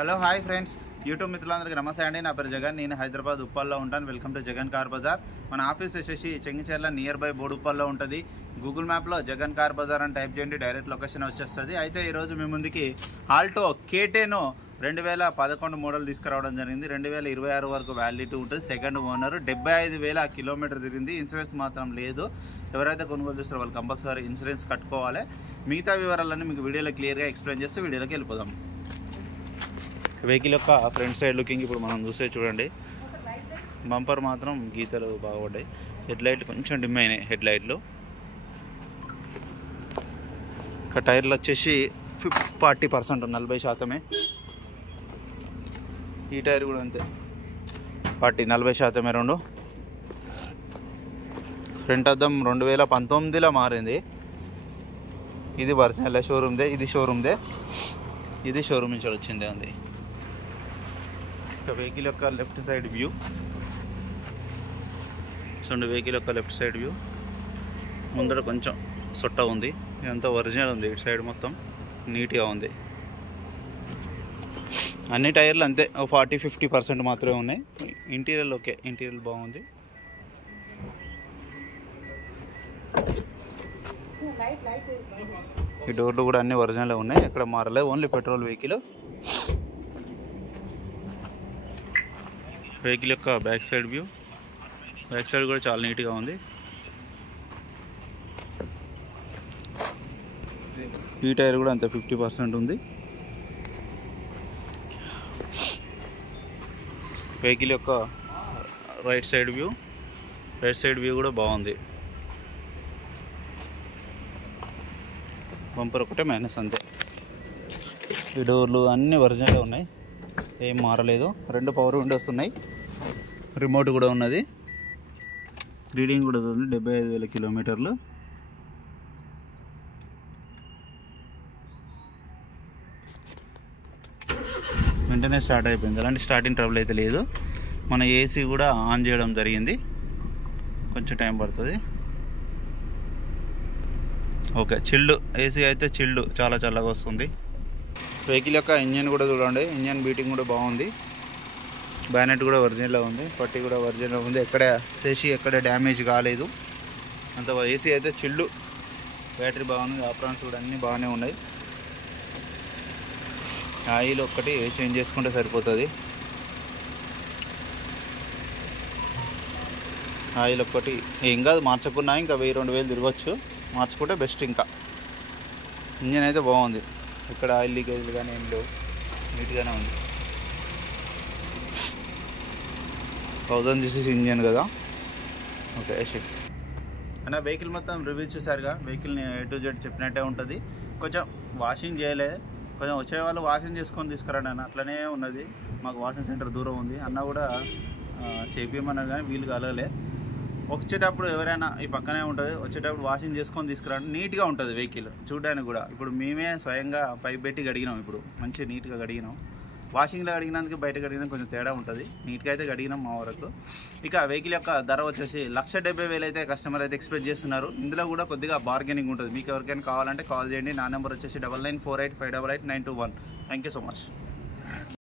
Hello hi friends, YouTube మిత్రులందరికీ నమస్తే అండి. నా పేరు జగన్. నేను హైదరాబాద్ ఉప్పల్లో ఉంటాను. Welcome to Jagan car Bazaar. మన ఆఫీస్ వచ్చేసి చెంగిచెర్ల నియర్ బై బోడుప్పల్లో ఉంటుంది. గూగుల్ మ్యాప్లో జగన్ కార్ బజార్ అని టైప్ చేయండి, డైరెక్ట్ లొకేషన్ వచ్చేస్తుంది. అయితే ఈరోజు మీ ముందుకి ఆల్టో K10 2011 మోడల్ తీసుకురావడం జరిగింది. 2026 వరకు వ్యాలిడిటీ ఉంటుంది. సెకండ్ ఓనర్, 75,000 కిలోమీటర్ తిరిగింది. ఇన్సూరెన్స్ మాత్రం లేదు. ఎవరైతే కొనుగోలు చేస్తారో వాళ్ళు కంపల్సరీ ఇన్సూరెన్స్ కట్టుకోవాలి. మిగతా వివరాలన్నీ మీకు వీడియోలో క్లియర్గా ఎక్స్ప్లెయిన్ చేస్తే వీడియోలోకి వెళ్ళిపోదాం. వెహికల్ యొక్క ఫ్రంట్ సైడ్ లుకింగ్ ఇప్పుడు మనం చూసే చూడండి. బంపర్ మాత్రం గీతలు బాగుపడ్డాయి. హెడ్ లైట్లు కొంచెం డిమ్ అయినాయి. హెడ్ లైట్లు ఇంకా టైర్లు వచ్చేసి 40%, 40%. ఈ టైర్ కూడా అంతే, 40% రెండు. ఫ్రంట్ అద్దం 2019లో మారింది. ఇది ఒరిజినల్ షోరూమ్దే, ఇది షోరూమ్దే, ఇది షోరూమ్ నుంచి వచ్చిందే ఉంది. వెహికల్ యొక్క లెఫ్ట్ సైడ్ వ్యూ చూడండి. వెహికల్ యొక్క లెఫ్ట్ సైడ్ వ్యూ ముందర కొంచెం సొట్ట ఉంది. ఇదంతా ఒరిజినల్ ఉంది. ఇటు సైడ్ మొత్తం నీట్గా ఉంది. అన్ని టైర్లు అంతే 40-50% మాత్రమే ఉన్నాయి. ఇంటీరియర్ ఓకే, ఇంటీరియర్ బాగుంది. ఈ డోర్లు కూడా అన్ని ఒరిజినల్ ఉన్నాయి, ఎక్కడ మారలేదు. Only petrol vehicle. వెహికల్ యొక్క back side view, back side కూడా చాలా నీట్గా ఉంది. ఈ టైర్ కూడా అంతే 50% ఉంది. వెహికల్ యొక్క రైట్ సైడ్ వ్యూ కూడా బాగుంది. బంపర్ ఒకటే మైనస్ అంతే. ఈ డోర్లు అన్నీ ఒరిజినల్ ఉన్నాయి, ఏం మారలేదు. 2 పవర్ విండోస్ ఉన్నాయి, రిమోట్ కూడా ఉన్నది. రీడింగ్ కూడా ఉంది 75,000 కిలోమీటర్లు. వెంటనే స్టార్ట్ అయిపోయింది, అలాంటి స్టార్టింగ్ ట్రబుల్ అయితే లేదు. మన ఏసీ కూడా ఆన్ చేయడం జరిగింది, కొంచెం టైం పడుతుంది. ఓకే, చిల్డ్ ఏసీ అయితే చిల్డ్, చాలా చల్లగా వస్తుంది. వెహికల్ యొక్క ఇంజన్ కూడా చూడండి, ఇంజన్ బీటింగ్ కూడా బాగుంది. బ్యానెట్ కూడా ఒరిజినల్గా ఉంది, పట్టి కూడా ఒరిజినల్ ఉంది. ఎక్కడ డ్యామేజ్ కాలేదు. అంత ఏసీ అయితే చిల్డ్. బ్యాటరీ బాగుంది, ఆప్రాన్స్ కూడా అన్నీ బాగానే ఉన్నాయి. ఆయిల్ ఒక్కటి చేంజ్ చేసుకుంటే సరిపోతుంది. ఆయిల్ ఒక్కటి ఏం కాదు, మార్చకున్నా ఇంకా 1000-2000 తిరగచ్చు. మార్చుకుంటే బెస్ట్. ఇంకా ఇంజన్ అయితే బాగుంది, ఇక్కడ ఆయిల్ లీకేజ్లు కానీ ఏం లేవు, నీట్గానే ఉంది. 1000 cc ఇంజన్ కదా. ఓకే అన్న, వెహికల్ మొత్తం రివ్యూ చేశారుగా. వెహికల్ని A to Z చెప్పినట్టే ఉంటుంది. కొంచెం వాషింగ్ చేయలే, కొంచెం వచ్చే వాళ్ళు వాషింగ్ చేసుకొని తీసుకురండి అన్న. అట్లనే ఉన్నది, మాకు వాషింగ్ సెంటర్ దూరం ఉంది. అన్న కూడా చేపియమన్నారు కానీ వీలు కలగలే. వచ్చేటప్పుడు ఎవరైనా ఈ పక్కనే ఉంటుంది, వచ్చేటప్పుడు వాషింగ్ చేసుకొని తీసుకురండి. నీట్గా ఉంటుంది వెహికల్ చూడడానికి కూడా. ఇప్పుడు మేమే స్వయంగా పైప్ పెట్టి గడిగినాం, ఇప్పుడు మంచిగా నీట్గా గడిగినాం. వాషింగ్లో గడిగినందుకు బయట గడిగినా కొంచెం తేడా ఉంటుంది. నీట్గా అయితే గడిగినాం మా వరకు. ఇక వెహికల్ యొక్క ధర వచ్చేసి 1,70,000 అయితే కస్టమర్ అయితే ఎక్స్పెక్ట్ చేస్తున్నారు. ఇందులో కూడా కొద్దిగా బార్గెనింగ్ ఉంటుంది. మీకు ఎవరికైనా కావాలంటే కాల్ చేయండి. నా నెంబర్ వచ్చేసి 9948588921. Thank you so much.